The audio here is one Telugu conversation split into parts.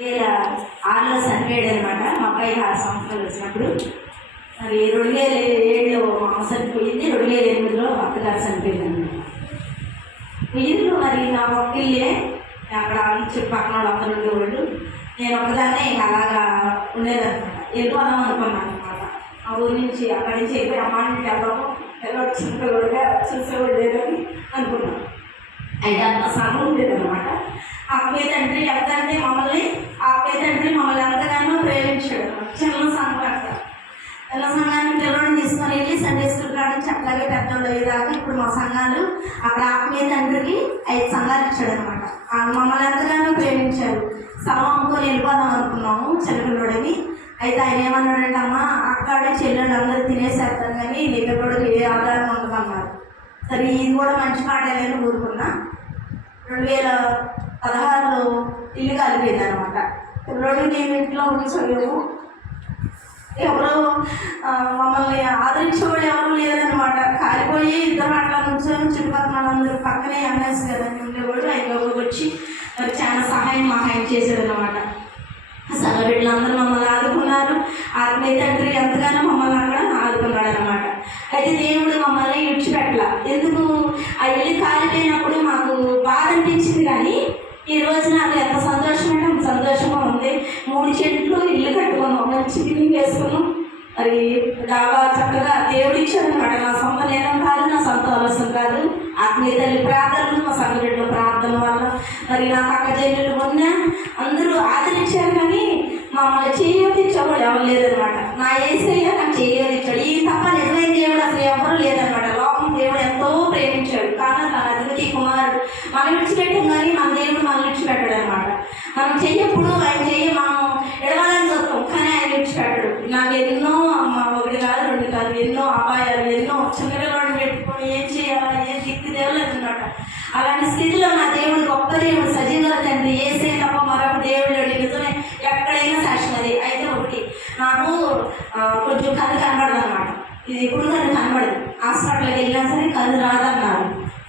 2006లో చనిపోయాడు అనమాట. మా అబ్బాయి 6 సంవత్సరాలు వచ్చినప్పుడు. మరి 2007లో మా అమ్మ చనిపోయింది, 2008లో అత్తగారు చనిపోయింది అనమాట. ఇల్లు మరి నా ఒక్క ఇల్లే, అక్కడ చుట్టుపక్కల వాళ్ళందరూ ఉండేవాళ్ళు. నేను ఒక్కదాన్నే ఇంకా అలాగా ఉండేదన్నమాట. వెళ్ళిపోదాం అనుకున్నాను అనమాట. ఆ ఊరి నుంచి అక్కడి నుంచి వెళ్ళి అమ్మ ఇంటికి వెళ్దాము, పిల్లలు చిన్న పిల్లలుగా చూసేవాళ్ళు లేదని అనుకున్నాను. అయితే అంత సగం ఉండేదన్నమాట. అక్కయ్య తండ్రి ఎంతంటే మమ్మల్ని ఎంతగానో ప్రేమించాడు. చిన్న సంఘం అంటారు. చిన్న సంఘాన్ని పిల్లలను తీసుకొని వెళ్ళి సండే స్కూల్ కాడ నుంచి అట్లాగే పెద్దోళ్ళు అయ్యేదాకా ఇప్పుడు మా సంఘాలు అక్కడ ఆత్మీయ తండ్రికి 5 సంఘాలు ఇచ్చాడు అనమాట. మమ్మల్ని ఎంతగానో ప్రేమించారు. స్థలం అమ్ముకొని వెళ్ళిపోదాం అనుకున్నాము చిన్నపిల్లడని. అయితే ఆయన ఏమన్నాడంటే, అమ్మ అక్కడే చెల్లెళ్ళు అందరూ తినేసేస్తాను కానీ నీకు కూడా ఏ ఆధారం ఉండదన్నారు. సరే ఇది కూడా మంచి మాటలేని ఊరుకున్నా. 2016లో ఇల్లు కలిపోయింది అనమాట. పిల్లలు మేము ఇంట్లో ఉంచలేము, ఎవరో మమ్మల్ని ఆదరించేవాళ్ళు ఎవరు లేదనమాట. కాలిపోయి ఇద్దరు అట్లా నుంచొని చుట్టుపక్కల అందరూ పక్కనే ఎంఎస్ కదండి ఉండేవాళ్ళు. ఆయన వచ్చి మరి చాలా సహాయం చేశాడు అనమాట. సగబిడ్డలందరూ మమ్మల్ని ఆదుకున్నారు. ఆత్మీయ తండ్రి ఎంతగానో మమ్మల్ని అక్కడ ఆదుకున్నాడు అనమాట. అయితే దేవుడు మమ్మల్ని విడిచిపెట్టల. ఎందుకు ఆ ఇల్లు కాలిపోయినప్పుడు మాకు బాధ అనిపించింది, కానీ ఈరోజు నాకు ఎంత సంతోషం అంటే అంత సంతోషంగా ఉంది. 3 చెట్లు ఇల్లు కట్టుకున్నాం, మంచి బిల్డింగ్ వేసుకున్నాం. మరి బాగా చక్కగా దేవుడు ఇచ్చాడు అనమాట. నా సొంత నేనం కాదు, నా సొంత ఆలోచన కాదు. ఆత్మీయ తల్లి ప్రార్థనలు, మా సంఘటన ప్రార్థన వల్ల మరి నా పక్క జైలు ఉన్న అందరూ ఆదరించారు, కానీ మమ్మల్ని చేయొద్దించేవాడు ఎవరు లేదనమాట. నా యేసయ్య నాకు చేయొద్దిచ్చాడు. ఈ తప్ప నిజమైన దేవుడు అసలు ఎవరు లేదనమాట. లోకం దేవుడు ఎంతో ప్రేమించాడు, కానీ తన అధిపతి కుమారుడు మనం విడిచిపెట్టాం, కానీ మన దేవుడు మనం విడిచిపెట్టాడు అనమాట. మనం చెయ్యప్పుడు ఆయన మనం ఎడవాలని చూస్తాం, కానీ ఆయన విడిచిపెట్టాడు. నాకు ఎన్నో 1 కాదు 2 కాదు ఎన్నో అపాయాలు, ఎన్నో చిన్నపిల్లవాడిని పెట్టుకొని ఏం చేయాలా, ఏం దిక్కు దేవులేదు అనమాట. అలాంటి స్థితిలో నా దేవుడు గొప్ప దేవుడు, సజీవ తండ్రి, ఏసే తప్ప మరొక దేవుడు నిజమే ఎక్కడైనా సాక్ష్యం అది. అయితే ఒకటి నాకు కొంచెం కళ్ళు కనబడదు అనమాట. ఇది ఎప్పుడు కళ్ళు కనబడదు. హాస్పిటల్కి వెళ్ళినా సరే కళ్ళు రాదన్నారు,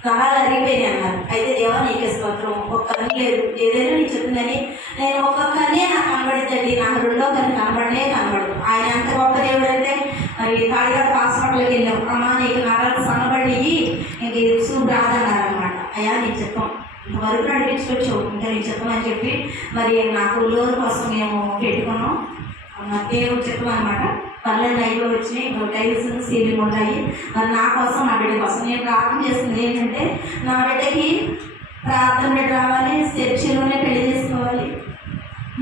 నరాలు అరిగిపోయినాయి అన్నారు. అయితే దేవా నీకే స్తోత్రం, ఒక కన్ను లేదు, ఏదైనా నీకు చెప్తుందని. నేను ఒక కన్నే నాకు కనబడిద్దండి, నాకు 2వ కన్ను కనబడదు. ఆయన ఎంత గొప్ప దేవుడు అంటే, మరి తాడిగడ హాస్పిటల్కి వెళ్ళాం. అమ్మ నీకు నరాలు సన్నబడి ఇంక చూపు రాదన్నారనమాట. అయ్యా నీకు చెప్పాం, ఇంతవరకు నడిపించుకొచ్చావు, ఇంకా నీకు చెప్పమని చెప్పి మరి నాకు లోన్ కోసం మేము పెట్టుకున్నాం. దేవుడు చెప్పమన్నమాట. 12 వచ్చినాయి, టైల్స్ సీలింగ్ ఉన్నాయి. మరి నా కోసం, నా బిడ్డ కోసం నేను ప్రార్థన చేస్తుంది ఏంటంటే, నా బిడ్డకి ప్రార్థన బిడ్డ రావాలి, చర్చిలోనే పెళ్లి చేసుకోవాలి,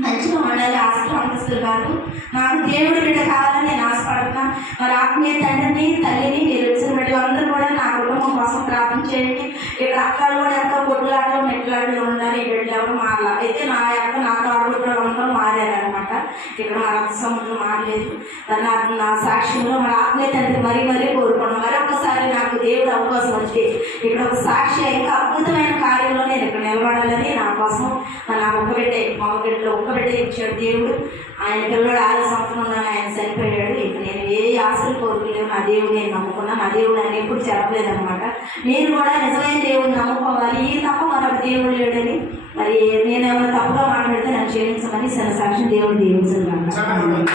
మంచిగా ఉండాలి, ఆస్తి అంతస్తులు కాదు. నాకు దేవుడి బిడ్డ కావాలని నేను ఆశపడుతున్నా. మరి ఆత్మీయ తండ్రిని, తల్లిని, మీరు వచ్చిన బిడ్డలందరూ కూడా నా కుటుంబం కోసం ప్రార్థన చేయండి. ఇక్కడ అక్కలు కూడా ఎంతో కొట్లాటలు మెట్లాటలు ఉన్నారు. ఈ బిడ్డలు ఎవరు మారలా. అయితే నా తోడుగుడ్డలు అందరూ మారారనమాట. ఇక్కడ మా రక్త సముద్రం మారలేదు. మరి నా సాక్ష్యంలో మన ఆత్మీయ తండ్రి మరీ కోరుకున్నాను. మరొకసారి నాకు దేవుడు అవకాశం వస్తే ఇక్కడ ఒక సాక్షి ఇంకా అద్భుతమైన కార్యంలో నేను ఇక్కడ నిలబడాలని నా కోసం నాకు ఒక బిడ్డే, మా బిడ్డలో ఒక్క బిడ్డ ఇచ్చాడు దేవుడు. ఆయన పిల్లడు 6 సంవత్సరం ఉన్నాను, ఆయన చనిపోయాడు. ఇక నేను ఏ ఆశలు కోరుకోలేవు. నా దేవుడు నేను నమ్ముకున్నా. నా దేవుడు ఆయన ఎప్పుడు చెప్పలేదనమాట. నేను కూడా నిజమైన దేవుడిని నమ్ముకోవాలి, ఈ తప్ప మరొక దేవుడు లేడని. మరి నేను ఏమైనా తప్పుగా మాట్లాడితే నన్ను క్షమించమని సాక్ష్యం దేవుడు దీవించను.